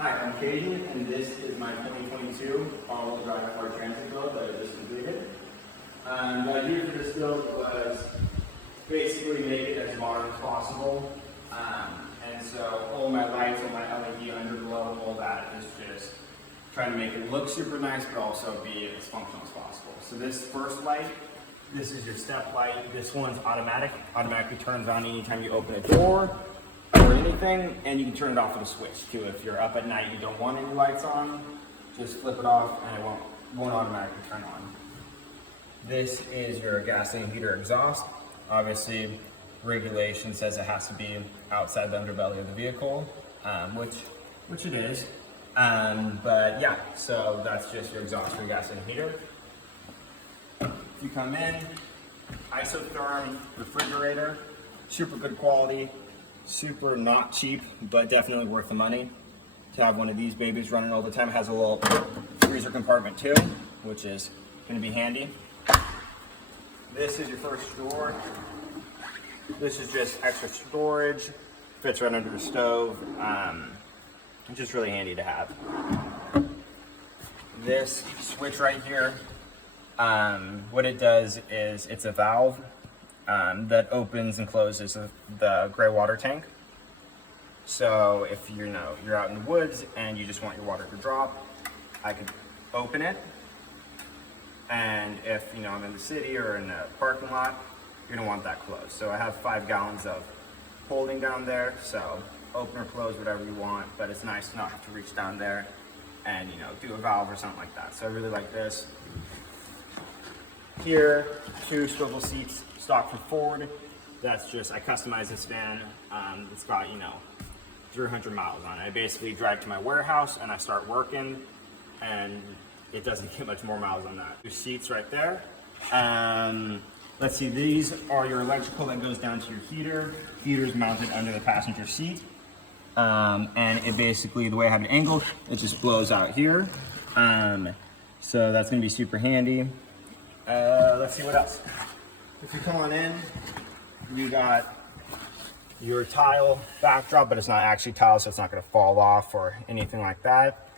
Hi, I'm Katie, and this is my 2022 all-wheel drive Ford Transit build that I just completed. The idea for this build was basically make it as modern as possible. And so all my lights, all my LED underglow, all that is just trying to make it look super nice, but also be as functional as possible. So this first light, this is your step light. This one's automatic. Automatically turns on anytime you open a door or anything, and you can turn it off with a switch too. If you're up at night and you don't want any lights on, just flip it off and it won't automatically turn on. This is your gasoline heater exhaust. Obviously, regulation says it has to be outside the underbelly of the vehicle, which it is. But yeah, so that's just your exhaust for your gasoline heater. If you come in, isotherm refrigerator, super good quality, super not cheap, but definitely worth the money to have one of these babies running all the time. It has a little freezer compartment too, which is going to be handy. This is your first drawer. This is just extra storage, fits right under the stove. It's just really handy to have. This switch right here, what it does is it's a valve that opens and closes the gray water tank. So if you're out in the woods and you just want your water to drop, I could open it. And if I'm in the city or in a parking lot, you're gonna want that closed. So I have 5 gallons of holding down there. So open or close, whatever you want, but it's nice not have to reach down there and do a valve or something like that. So I really like this. Here, 2 swivel seats, stock from Ford. That's just, I customized this van. It's got 300 miles on it. I basically drive to my warehouse and I start working, and it doesn't get much more miles on that. Your seats right there. Let's see, these are your electrical that goes down to your heater. Heater's mounted under the passenger seat. And it basically, the way I have it angled, it just blows out here. So that's gonna be super handy. Let's see what else. If you come on in, you got your tile backdrop, but it's not actually tile, so it's not gonna fall off or anything like that.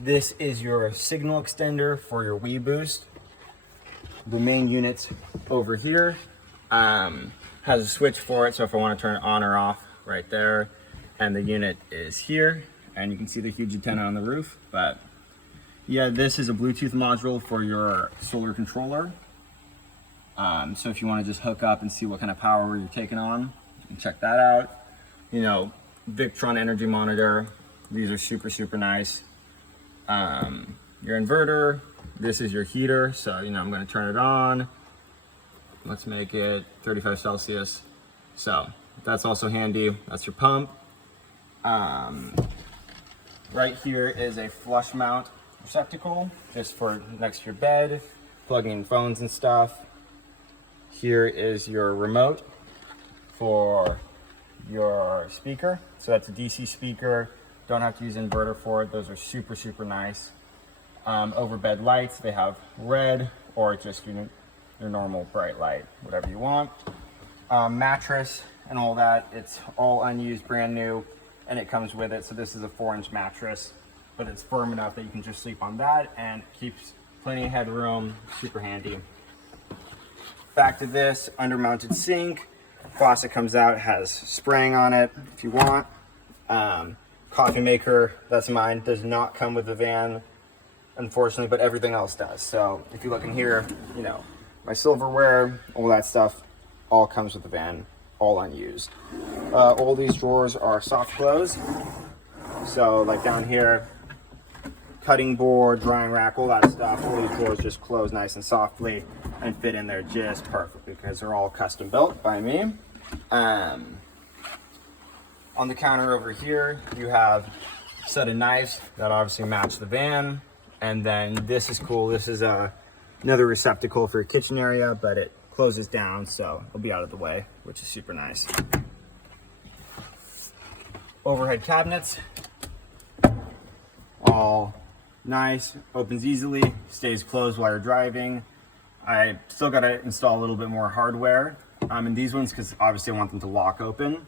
This is your signal extender for your WeBoost. The main unit's over here. Has a switch for it, so if I want to turn it on or off, right there. And the unit is here, and you can see the huge antenna on the roof. But yeah, this is a Bluetooth module for your solar controller. So if you want to just hook up and see what kind of power you're taking on, you can check that out. Victron energy monitor. These are super, super nice. Your inverter, this is your heater. So, I'm going to turn it on. Let's make it 35 Celsius. So that's also handy. That's your pump. Right here is a flush mount receptacle just for next to your bed, plugging in phones and stuff. Here is your remote for your speaker. So that's a DC speaker. Don't have to use an inverter for it. Those are super, super nice. Over bed lights, they have red or just your normal bright light, whatever you want. Mattress and all that, it's all unused, brand new, and it comes with it. So this is a 4-inch mattress, but it's firm enough that you can just sleep on that and keeps plenty of headroom, super handy. Back to this, undermounted sink. Faucet comes out, has spraying on it if you want. Coffee maker, that's mine, does not come with the van, unfortunately, but everything else does. So if you look in here, my silverware, all that stuff, all comes with the van, all unused. All these drawers are soft close. So like down here, cutting board, drying rack, all that stuff, all these drawers just close nice and softly and fit in there just perfectly because they're all custom built by me. On the counter over here, you have a set of knives that obviously match the van. And then this is cool. This is another receptacle for your kitchen area, but it closes down, so it'll be out of the way, which is super nice. Overhead cabinets, all nice, opens easily, stays closed while you're driving. I still got to install a little bit more hardware in these ones because obviously I want them to lock open.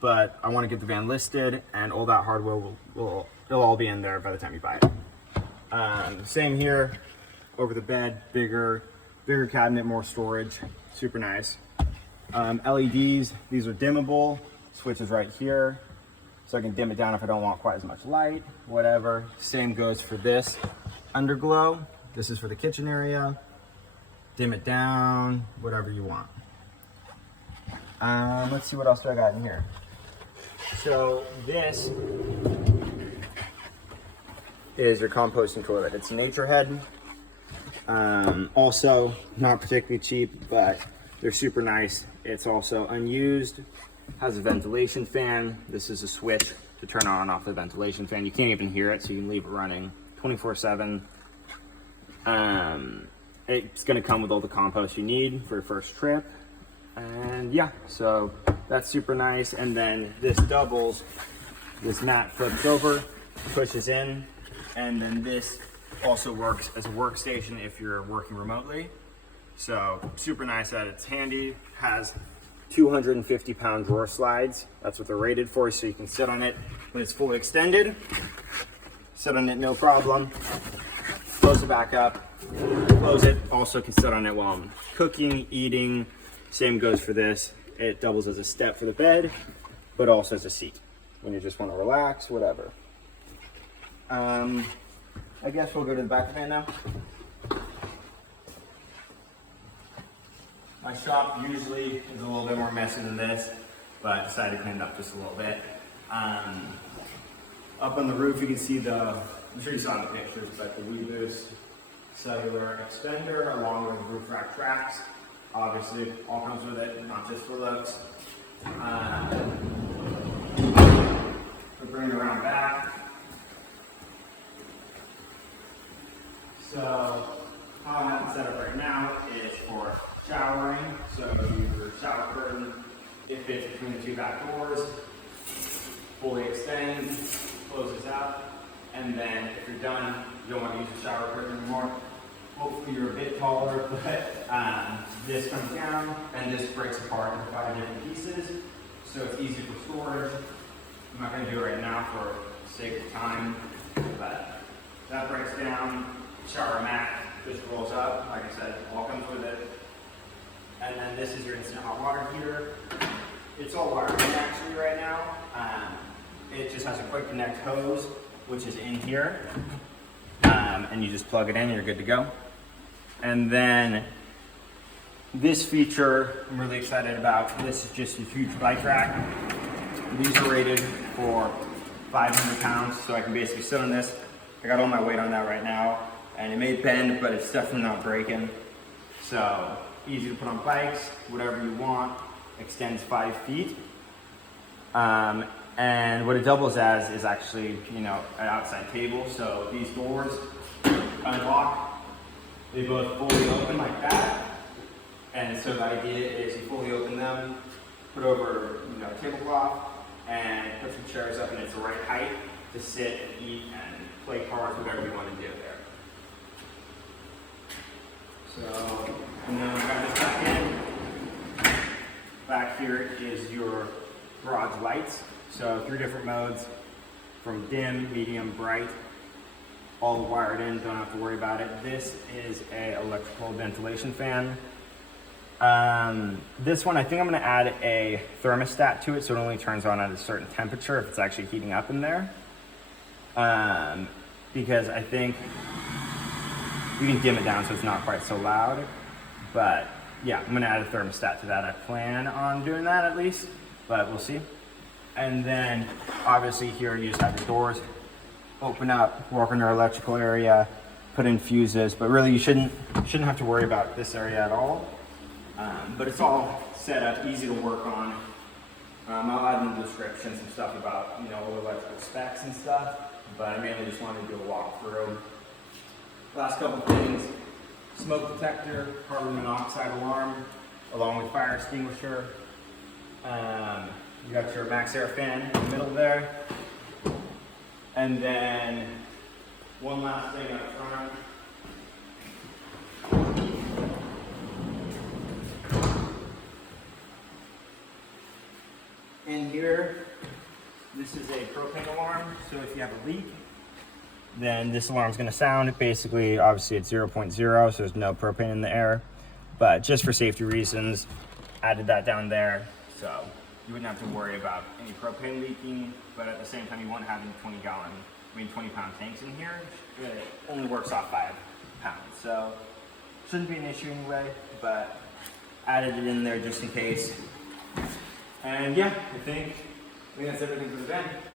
But I want to get the van listed, and all that hardware it'll all be in there by the time you buy it. Same here, over the bed, bigger cabinet, more storage, super nice. LEDs, these are dimmable, switches right here, so I can dim it down if I don't want quite as much light, whatever. Same goes for this underglow. This is for the kitchen area. Dim it down, whatever you want. Let's see what else do I got in here. So this is your composting toilet. It's Naturehead. Also not particularly cheap, but they're super nice. It's also unused, has a ventilation fan. This is a switch to turn on and off the ventilation fan. You can't even hear it, so you can leave it running 24/7. It's gonna come with all the compost you need for your first trip. And yeah, so that's super nice. And then this doubles, this mat flips over, pushes in, and then this also works as a workstation if you're working remotely. So super nice that it's handy. Has 250-pound drawer slides. That's what they're rated for, so you can sit on it when it's fully extended. Sit on it, no problem. Close it back up, close it. Also can sit on it while I'm cooking, eating. Same goes for this. It doubles as a step for the bed, but also as a seat when you just want to relax, whatever. I guess we'll go to the back of the van now. My shop usually is a little bit more messy than this, but I decided to clean it up just a little bit. Up on the roof, you can see I'm sure you saw in the pictures, but the WeBoost cellular extender along with roof rack tracks. Obviously, all comes with it, not just for looks. We'll bring it around back. So, how I have it set up right now is for showering. So, your shower curtain, it fits between the two back doors, fully extends, closes out, and then if you're done, you don't want to use the shower curtain anymore. Hopefully you're a bit taller, but this comes down and this breaks apart into 5 different pieces, so it's easy for storage. I'm not going to do it right now for sake of time, but that breaks down. Shower mat just rolls up, like I said, all comes with it. And then this is your instant hot water heater. It's all wired in actually right now. It just has a quick connect hose, which is in here. And you just plug it in and you're good to go. And then this feature I'm really excited about. This is just a huge bike rack. These are rated for 500 pounds, so I can basically sit on this. I got all my weight on that right now, and it may bend, but it's definitely not breaking. So easy to put on bikes, whatever you want. Extends 5 feet. And what it doubles as is actually, an outside table. So these doors unlock, they both fully open like that. And so the idea is you fully open them, put over, a tablecloth, and put some chairs up, and it's the right height to sit and eat and play cards, whatever you want to do there. So, and then we got this back in. Back here is your garage lights. So 3 different modes, from dim, medium, bright, all wired in, don't have to worry about it. This is a electrical ventilation fan. This one, I think I'm gonna add a thermostat to it, so it only turns on at a certain temperature if it's actually heating up in there. Because I think you can dim it down so it's not quite so loud. But yeah, I'm gonna add a thermostat to that. I plan on doing that at least, but we'll see. And then obviously here you just have your doors, open up, walk in your electrical area, put in fuses, but really you shouldn't have to worry about this area at all. But it's all set up, easy to work on. I'll add in the description some stuff about, all the electrical specs and stuff, but I mainly just wanted to do a walkthrough. Last couple things, smoke detector, carbon monoxide alarm, along with fire extinguisher. You got your MaxxAir fan in the middle there. And then one last thing up front. in here, this is a propane alarm. So if you have a leak, then this alarm is going to sound. Basically, obviously it's 0.0, so there's no propane in the air. But just for safety reasons, added that down there. So you wouldn't have to worry about any propane leaking, but at the same time, you won't have any 20-pound tanks in here. It only works off 5 pounds. So shouldn't be an issue anyway, but added it in there just in case. And yeah, I think that's everything for the van.